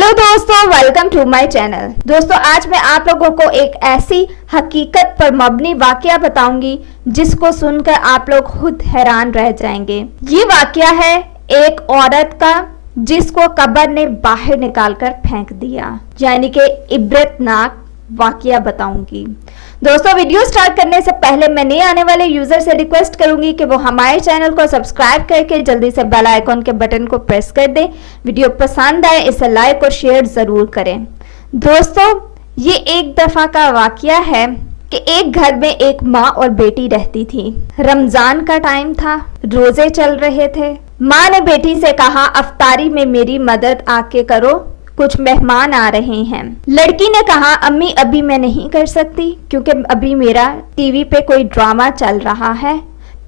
Hello दोस्तों, welcome to my channel. दोस्तों, आज मैं आप लोगों को एक ऐसी हकीकत पर मबनी वाकया बताऊंगी जिसको सुनकर आप लोग खुद हैरान रह जाएंगे। ये वाकया है एक औरत का जिसको कब्र ने बाहर निकालकर फेंक दिया, यानी कि इबरतनाक वाकया बताऊंगी। दोस्तों, वीडियो स्टार्ट करने से पहले मैं नए आने वाले यूजर से रिक्वेस्ट करूंगी कि वो हमारे चैनल को सब्सक्राइब करके जल्दी से बेल आइकॉन के बटन को प्रेस कर दें। वीडियो पसंद आए इसे लाइक और शेयर जरूर करें। दोस्तों, ये एक दफा का वाकया है कि एक घर में एक माँ और बेटी रहती थी। रमजान का टाइम था, रोजे चल रहे थे। माँ ने बेटी से कहा, अफ्तारी में मेरी मदद आके करो, कुछ मेहमान आ रहे हैं। लड़की ने कहा, अम्मी अभी मैं नहीं कर सकती क्योंकि अभी मेरा टीवी पे कोई ड्रामा चल रहा है,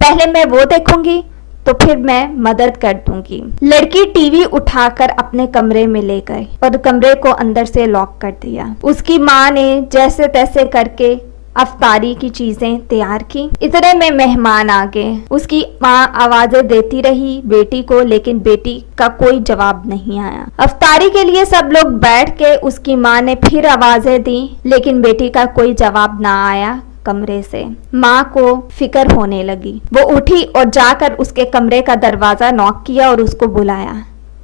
पहले मैं वो देखूंगी तो फिर मैं मदद कर दूंगी। लड़की टीवी उठाकर अपने कमरे में ले गई और कमरे को अंदर से लॉक कर दिया। उसकी माँ ने जैसे तैसे करके अफ्तारी की चीजें तैयार की। इतने में मेहमान आ गए। उसकी माँ आवाजें देती रही बेटी को, लेकिन बेटी का कोई जवाब नहीं आया। अफ्तारी के लिए सब लोग बैठ के उसकी माँ ने फिर आवाजें दी, लेकिन बेटी का कोई जवाब ना आया। कमरे से माँ को फिक्र होने लगी। वो उठी और जाकर उसके कमरे का दरवाजा नॉक किया और उसको बुलाया,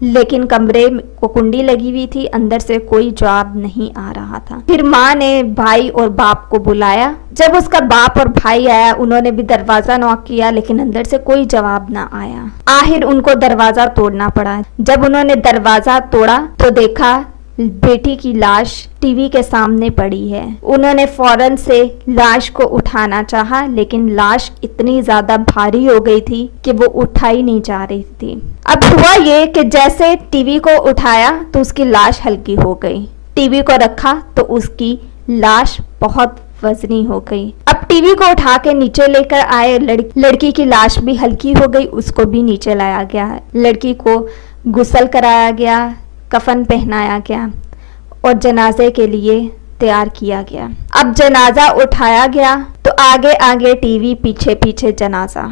लेकिन कमरे को कुंडी लगी हुई थी, अंदर से कोई जवाब नहीं आ रहा था। फिर माँ ने भाई और बाप को बुलाया। जब उसका बाप और भाई आया, उन्होंने भी दरवाजा नॉक किया, लेकिन अंदर से कोई जवाब ना आया। आखिर उनको दरवाजा तोड़ना पड़ा। जब उन्होंने दरवाजा तोड़ा तो देखा बेटी की लाश टीवी के सामने पड़ी है। उन्होंने फौरन से लाश को उठाना चाहा, लेकिन लाश इतनी ज्यादा भारी हो गई थी कि वो उठाई नहीं जा रही थी। अब हुआ ये कि जैसे टीवी को उठाया तो उसकी लाश हल्की हो गई, टीवी को रखा तो उसकी लाश बहुत वजनी हो गई। अब टीवी को उठा के नीचे लेकर आए, लड़की की लाश भी हल्की हो गई, उसको भी नीचे लाया गया। लड़की को गुस्ल कराया गया, कफन पहनाया गया और जनाजे के लिए तैयार किया गया। अब जनाजा उठाया गया तो आगे आगे टीवी, पीछे पीछे जनाजा,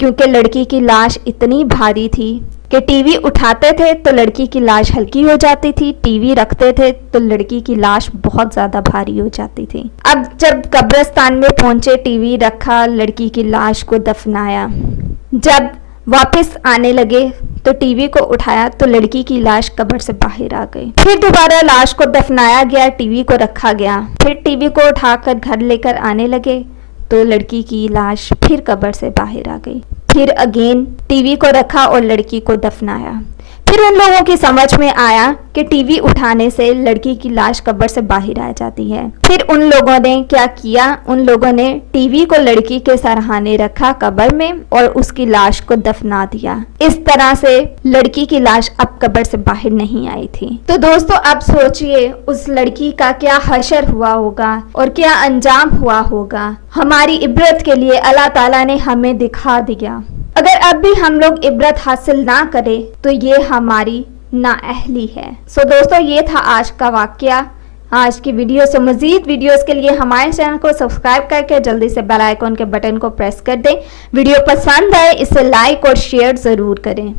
क्योंकि लड़की की लाश इतनी भारी थी कि टीवी उठाते थे तो लड़की की लाश हल्की हो जाती थी, टीवी रखते थे तो लड़की की लाश बहुत ज्यादा भारी हो जाती थी। अब जब कब्रिस्तान में पहुंचे, टीवी रखा, लड़की की लाश को दफनाया। जब वापस आने लगे तो टीवी को उठाया तो लड़की की लाश कब्र से बाहर आ गई। फिर दोबारा लाश को दफनाया गया, टीवी को रखा गया। फिर टीवी को उठाकर घर लेकर आने लगे तो लड़की की लाश फिर कब्र से बाहर आ गई। फिर अगेन टीवी को रखा और लड़की को दफनाया। फिर उन लोगों की समझ में आया कि टीवी उठाने से लड़की की लाश कब्र से बाहर आ जाती है। फिर उन लोगों ने क्या किया, उन लोगों ने टीवी को लड़की के सरहाने रखा कब्र में और उसकी लाश को दफना दिया। इस तरह से लड़की की लाश अब कब्र से बाहर नहीं आई थी। तो दोस्तों, अब सोचिए उस लड़की का क्या हशर हुआ होगा और क्या अंजाम हुआ होगा। हमारी इबरत के लिए अल्लाह ताला ने हमें दिखा दिया। अगर अब भी हम लोग इबरत हासिल ना करें तो ये हमारी नाअहली है। सो दोस्तों, ये था आज का वाकया। आज की वीडियो से मजीद वीडियोस के लिए हमारे चैनल को सब्सक्राइब करके जल्दी से बेल आइकॉन के बटन को प्रेस कर दें। वीडियो पसंद आए इसे लाइक और शेयर ज़रूर करें।